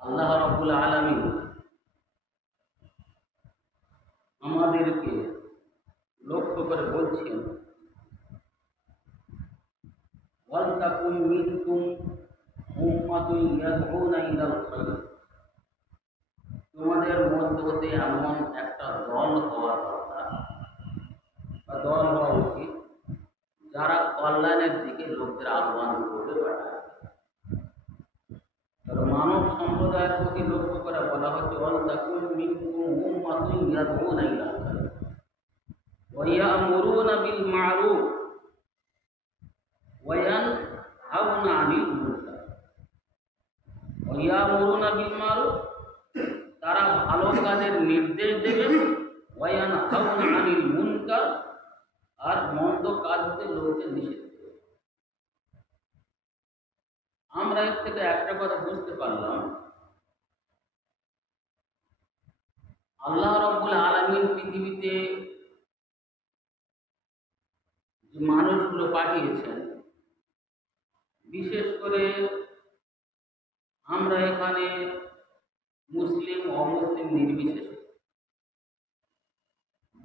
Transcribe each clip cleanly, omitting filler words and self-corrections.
আল্লাহ রাব্বুল আলামিন আমাদেরকে লক্ষ্য করে বলছেন, ওয়ালতাকুম মিনকুম উম্মাতুন ইয়াদউনা ইলাল খায়র। তোমাদের মধ্য হতে এমন একটা দল হওয়া দরকার বা দল হওয়া উচিত যারা কল্যাণের দিকে লোকদের আহ্বান করবে পাঠায়। মানব সম্প্রদায়ের প্রতি লক্ষ্য করে বলা হচ্ছে, ওয়ালতাকুম মিনকুম উম্মাতুন ইয়াদউনা ইলাল খায়র ওয়া ইয়া'মুরুনা বিল মা'রুফ ওয়া ইয়ানহাউনা আনিল মুনকার। ওয়া ইয়া'মুরুনা বিল মা'রুফ, তারা ভালো কাজের নির্দেশ দেবে, ওয়া ইয়ানহাউনা আনিল মুনকার, আর মন্দ কাজ থেকে লোককে নিষেধ করবে। আমরা এর থেকে একটা কথা বুঝতে পারলাম, আল্লাহ রাব্বুল আলামিন পৃথিবীতে যে মানুষগুলো পাঠিয়েছেন, বিশেষ করে আমরা এখানে মুসলিম অমুসলিম নির্বিশেষে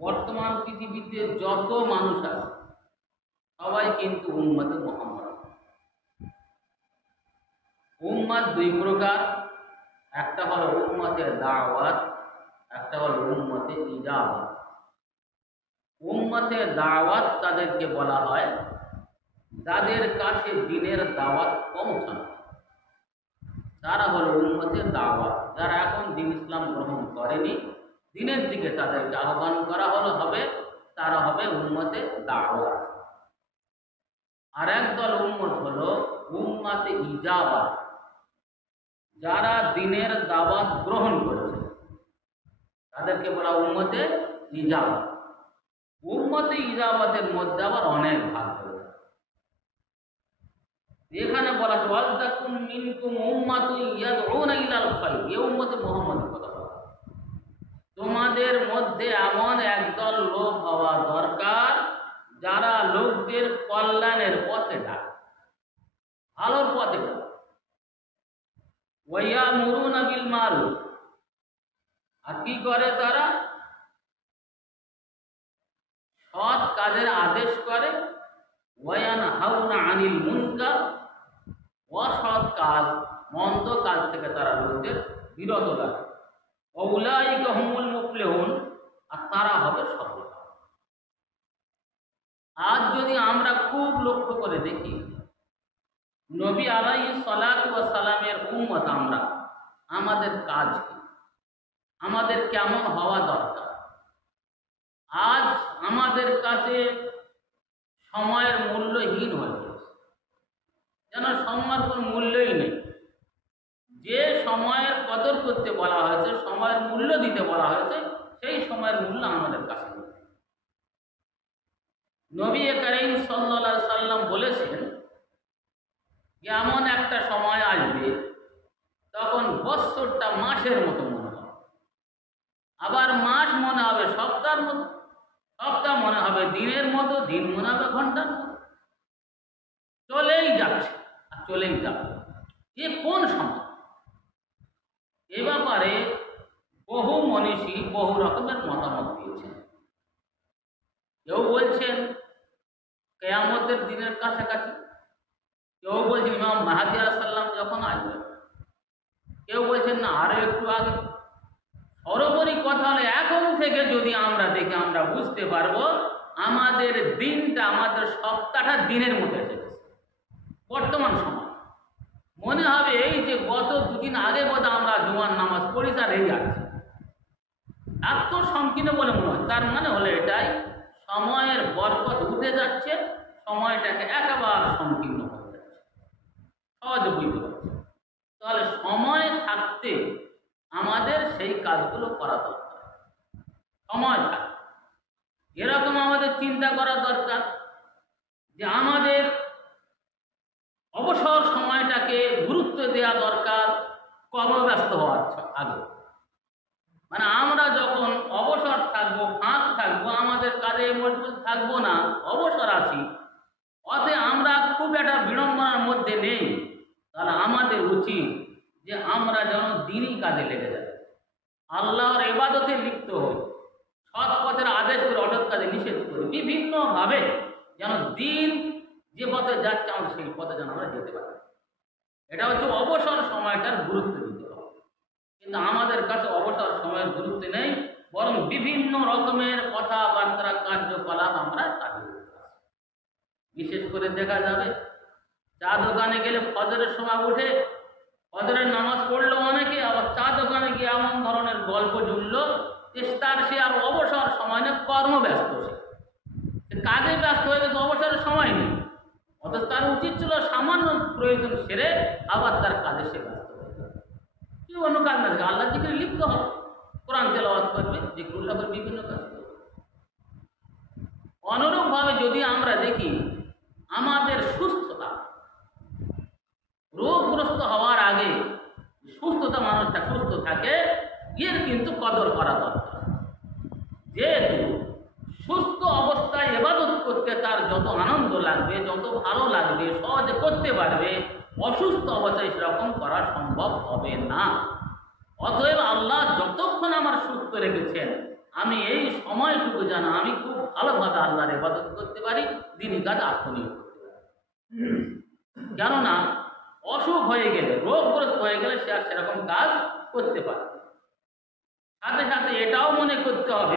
বর্তমান পৃথিবীতে যত মানুষ আছে সবাই কিন্তু উম্মতে মুহাম্মদ। উম্মত দুই প্রকার, একটা হলো উম্মতে দাওয়াত, একটা হলো উম্মতে ইজাবাত। উম্মতে দাওয়াত তাদেরকে বলা হয় যাদের কাছে দ্বীনের দাওয়াত পৌঁছানো, তারা হলো উম্মতে দাওয়াত। যারা এখন দ্বীন ইসলাম গ্রহণ করেনি, দ্বীনের দিকে তাদেরকে আহ্বান করা হবে, তারা হবে উম্মতে দাওয়াত। আর একদল উম্মত হলো উম্মতে ইজাবাত, যারা দ্বীনের দাওয়াত গ্রহণ করেছে তাদেরকে বলা উম্মতে ইজাবাত। উম্মতে ইজাবাতের মধ্যে আবার অনেক ভাগ রয়েছে। এখানে বলা আছে, ওয়ালতাকুম মিনকুম উম্মাতুন ইয়াদউনা ইলাল খায়র, এই উম্মতে মুহাম্মদের কথা বলা। তোমাদের মধ্যে এমন একদল লোক হওয়া দরকার যারা লোকদের কল্যাণের পথে ডাকে, ভালোর পথে ডাকে। ওয়া ইয়া'মুরুনা বিল মা'রুফ, আর কি করে তারা? সৎ কাজের আদেশ করে। ওয়া ইয়ানহাউনা আনিল মুনকার, অসৎ কাজ মন্দ কাজ থেকে তারা লোকদের বিরত রাখে। উলাইকা হুমুল মুফলিহুন, আর তারা হবে সফল। আজ যদি আমরা খুব লক্ষ্য করে দেখি, নবী আলাইহিস সালাতু ওয়াস সালামের উম্মত আমরা, আমাদের কাজ কি, আমাদের কেমন হওয়া দরকার? আজ আমাদের কাছে সময়ের মূল্যহীন হয়ে গেছে, যেন সময়ের কোনো মূল্যই নেই। যে সময়ের কদর করতে বলা হয়েছে, সময়ের মূল্য দিতে বলা হয়েছে, সেই সময়ের মূল্য আমাদের কাছে নেই। নবী করিম সাল্লাল্লাহু আলাইহি সাল্লাম বলেছেন, এমন একটা সময় আসবে তখন বছরটা মাসের মতো মনে হবে, আবার মাস মনে হবে সপ্তাহের মতো, সপ্তাহ মনে হবে দিনের মতো, দিন মনে হবে ঘন্টার মতো। চলেই যাচ্ছে আর চলেই যাবে। এ কোন সময়? এ ব্যাপারে বহু মনীষী বহু রকমের মতামত দিয়েছেন। কেউ বলছেন কিয়ামতের দিনের কাছাকাছি, কেউ বলছেন ইমাম মাহদী আলাইহিস সালাম যখন আসবেন, কেউ বলছেন না আরো একটু আগে। সর্বোপরি কথা হলো, এখন থেকে যদি আমরা দেখি, আমরা বুঝতে পারবো আমাদের দিনটা, আমাদের সপ্তাহটা দিনের মধ্যে এসে গেছে। বর্তমান সময় মনে হবে এই যে গত দুদিন আগে বোধ আমরা জুমার নামাজ পড়ি, তার এই আছে এত সংকীর্ণ বলে মনে হয়। তার মানে হলো এটাই, সময়ের বরকত উঠে যাচ্ছে, সময়টাকে একেবারে সংকীর্ণ হয়ে যাচ্ছে। সহজে বুঝতে পারছে। তাহলে সময় থাকতে আমাদের সেই কাজগুলো করা দরকার। সময় থাকে এরকম আমাদের চিন্তা করা দরকার যে আমাদের অবসর সময়টাকে গুরুত্ব দেওয়া দরকার কর্মব্যস্ত হওয়ার আগে। মানে আমরা যখন অবসর থাকবো, ফাঁক থাকবো, আমাদের কাজে মজবুত থাকবো না, অবসর আছি, অতএব আমরা খুব একটা বিড়ম্বনার মধ্যে নেই। তাহলে আমাদের উচিত যে আমরা যেন দিনই কাজে লেগে যাই, আল্লাহর ইবাদতে লিপ্ত হই, সৎ পথের আদেশ করে অসৎ কাজে নিষেধ করি, বিভিন্নভাবে যেন দিন যে পথে যাচ্ছে আমাদের সেই পথে যেন আমরা যেতে পারি। এটা হচ্ছে অবসর সময়টার গুরুত্ব দিতে হবে। কিন্তু আমাদের কাছে অবসর সময়ের গুরুত্ব নেই, বরং বিভিন্ন রকমের কথাবার্তা কার্যকলাপ আমরা চালিয়ে যাচ্ছি। বিশেষ করে দেখা যাবে চা দোকানে গেলে ফজরের সময় উঠে ফজরের নামাজ পড়লো অনেকে, আবার চা দোকানে গিয়ে এমন ধরনের গল্প জুড়লো যে তার সে আর অবসর সময় নেই, কর্মব্যস্ত, সে কাজে ব্যস্ত হয়ে গেছে, অবসরের সময় নেই। অথচ তার উচিত ছিল সামান্য প্রয়োজন সেরে আবার তার কাজে সে ব্যস্ত হয়ে যাবে। কি অন্য কাজ না, আল্লাহ জিকিরে লিপ্ত হবে, কোরআন তেলাওয়াত করবে, জিকিরুল্লাহ করবে, বিভিন্ন কাজ করবে। অনুরূপভাবে যদি আমরা দেখি আমাদের সুস্থতা, রোগগ্রস্ত হওয়ার আগে সুস্থতা, মানুষটা সুস্থ থাকে, এর কিন্তু কদর করা দরকার। যেহেতু সুস্থ অবস্থায় ইবাদত করতে তার যত আনন্দ লাগবে, যত ভালো লাগবে, সহজে করতে পারবে, অসুস্থ অবস্থায় সেরকম করা সম্ভব হবে না। অতএব আল্লাহ যতক্ষণ আমার সুস্থ রেখেছেন, আমি এই সময়টুকু যেন আমি খুব ভালোভাবে আল্লাহর ইবাদত করতে পারি, দিনই কাজ আত্মনিয়োগ করতে পারি। কেননা অসুখ হয়ে গেলে, রোগগ্রস্ত হয়ে গেলে সে আর সেরকম কাজ করতে পারে। সাথে সাথে এটাও মনে করতে হবে